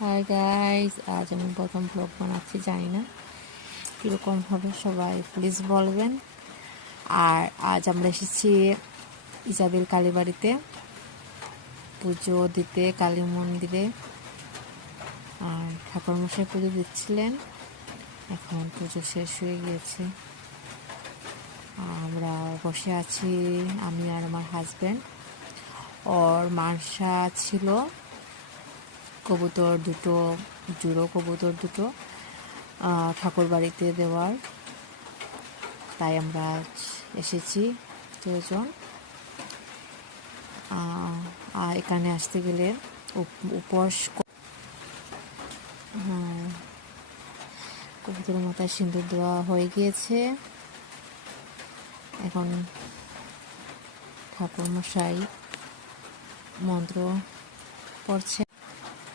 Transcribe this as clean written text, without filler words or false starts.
Hi guys, আজ আমি প্রথম ব্লগ বানাচ্ছি, জানি না কীরকম হবে, সবাই প্লিজ বলবেন। আর আজ আমরা এসেছি ইজাবেল কালীবাড়িতে পুজো দিতে, কালী মন্দিরে। আর ঠাকুরমশাই পুজো দিচ্ছিলেন, এখন পুজো শেষ হয়ে গিয়েছে। আমরা বসে আছি, আমি আর আমার হাজব্যান্ড। ওর মানসা ছিল কবুতর দুটো, জুড়ো কবুতর দুটো ঠাকুর বাড়িতে দেওয়ার, তাই আমরা আজ এসেছি দুজন। এখানে আসতে গেলে উপোস, কবুতরের মাথায় সিঁদুর দেওয়া হয়ে গিয়েছে। এখন ঠাকুরমশাই মন্ত্র পড়ছে।